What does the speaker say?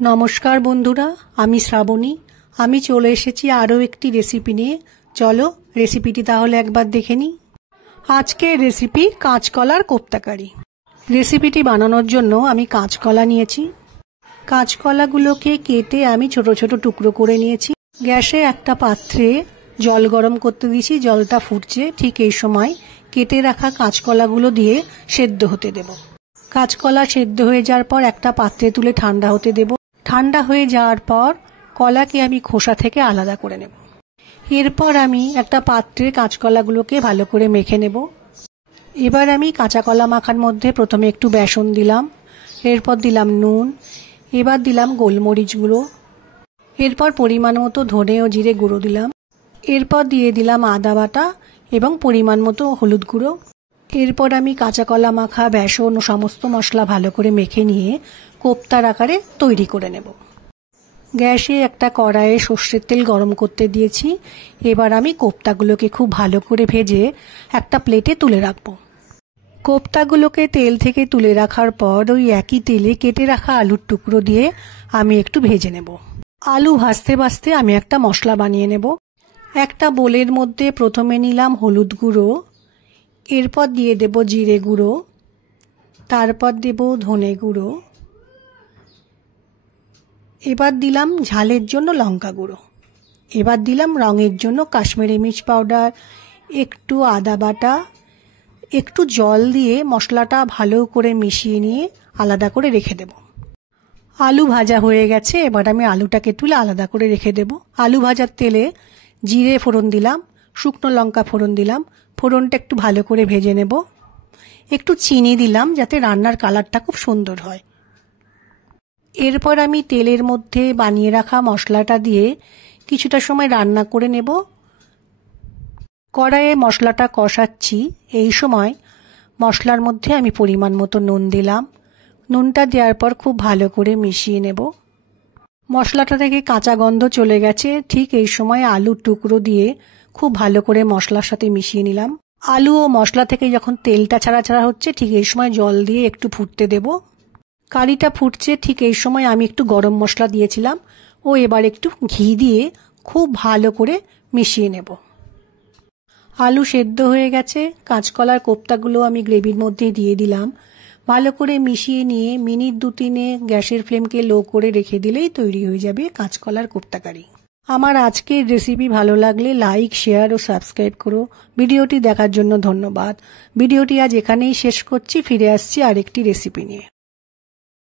নমস্কার বন্ধুরা, আমি শ্রাবণী। আমি চলে এসেছি আরও একটি রেসিপি নিয়ে। চলো রেসিপিটি তাহলে একবার দেখে নিই। আজকের রেসিপি কাঁচকলার কোপ্তাকারি। রেসিপিটি বানানোর জন্য আমি কাঁচকলা নিয়েছি। কাঁচকলাগুলোকে কেটে আমি ছোট ছোট টুকরো করে নিয়েছি। গ্যাসে একটা পাত্রে জল গরম করতে দিয়েছি। জলটা ফুটছে, ঠিক এই সময় কেটে রাখা কাঁচকলাগুলো দিয়ে সেদ্ধ হতে দেব। কাঁচকলা সেদ্ধ হয়ে যাওয়ার পর একটা পাত্রে তুলে ঠান্ডা হতে দেব। ঠান্ডা হয়ে যাওয়ার পর কলাকে আমি খোসা থেকে আলাদা করে নেব। এরপর আমি একটা পাত্রে কাঁচকলাগুলোকে ভালো করে মেখে নেব। এবার আমি কাঁচা কলা মাখার মধ্যে প্রথমে একটু বেসন দিলাম, এরপর দিলাম নুন, এবার দিলাম গোলমরিচ গুঁড়ো, এরপর পরিমাণ মতো ধনে ও জিরে গুঁড়ো দিলাম, এরপর দিয়ে দিলাম আদা বাটা এবং পরিমাণ মতো হলুদ গুঁড়ো। এরপর আমি কাঁচা কলা মাখা বেসন ও সমস্ত মশলা ভালো করে মেখে নিয়ে কোপ্তার আকারে তৈরি করে নেব। গ্যাসে একটা কড়াইয়ে সর্ষের তেল গরম করতে দিয়েছি। এবার আমি কোপ্তাগুলোকে খুব ভালো করে ভেজে একটা প্লেটে তুলে রাখব। কোপ্তাগুলোকে তেল থেকে তুলে রাখার পর ওই একই তেলে কেটে রাখা আলুর টুকরো দিয়ে আমি একটু ভেজে নেব। আলু ভাজতে ভাজতে আমি একটা মশলা বানিয়ে নেব। একটা বোলের মধ্যে প্রথমে নিলাম হলুদ গুঁড়ো, এরপর দিয়ে দেব জিরে গুঁড়ো, তারপর দেব ধনে গুঁড়ো, এবার দিলাম ঝালের জন্য লঙ্কা গুঁড়ো, এবার দিলাম রঙের জন্য কাশ্মীরি মির্চ পাউডার, একটু আদা বাটা, একটু জল দিয়ে মশলাটা ভালো করে মিশিয়ে নিয়ে আলাদা করে রেখে দেব। আলু ভাজা হয়ে গেছে, এবার আমি আলুটাকে তুলে আলাদা করে রেখে দেব। আলু ভাজার তেলে জিরে ফোড়ন দিলাম, শুকনো লঙ্কা ফোড়ন দিলাম। ফোড়নটা একটু ভালো করে ভেজে নেব। একটু চিনি দিলাম যাতে রান্নার কালারটা খুব সুন্দর হয়। এরপর আমি তেলের মধ্যে বানিয়ে রাখা মশলাটা দিয়ে কিছুটা সময় রান্না করে নেব। কড়াইয়ে মশলাটা কষাচ্ছি, এই সময় মশলার মধ্যে আমি পরিমাণ মতো নুন দিলাম। নুনটা দেওয়ার পর খুব ভালো করে মিশিয়ে নেব। মশলাটা থেকে কাঁচা গন্ধ চলে গেছে, ঠিক এই সময় আলুর টুকরো দিয়ে খুব ভালো করে মশলার সাথে মিশিয়ে নিলাম। আলু ও মশলা থেকে যখন তেলটা ছাড়া ছাড়া হচ্ছে, ঠিক এই সময় জল দিয়ে একটু ফুটতে দেব। কারিটা ফুটছে, ঠিক এই সময় আমি একটু গরম মশলা দিয়েছিলাম ও এবার একটু ঘি দিয়ে খুব ভালো করে মিশিয়ে নেব। আলু সেদ্ধ হয়ে গেছে, কাঁচকলার কোপ্তাগুলো আমি গ্রেভির মধ্যে দিয়ে দিলাম। ভালো করে মিশিয়ে নিয়ে মিনিট 2-3 গ্যাসের ফ্লেমকে লো করে রেখে দিলেই তৈরি হয়ে যাবে কাঁচকলার কোপ্তাকারি। আমার আজকের রেসিপি ভালো লাগলে লাইক, শেয়ার ও সাবস্ক্রাইব করো। ভিডিওটি দেখার জন্য ধন্যবাদ। ভিডিওটি আজ এখানেই শেষ করছি। ফিরে আসছি আরেকটি রেসিপি নিয়ে।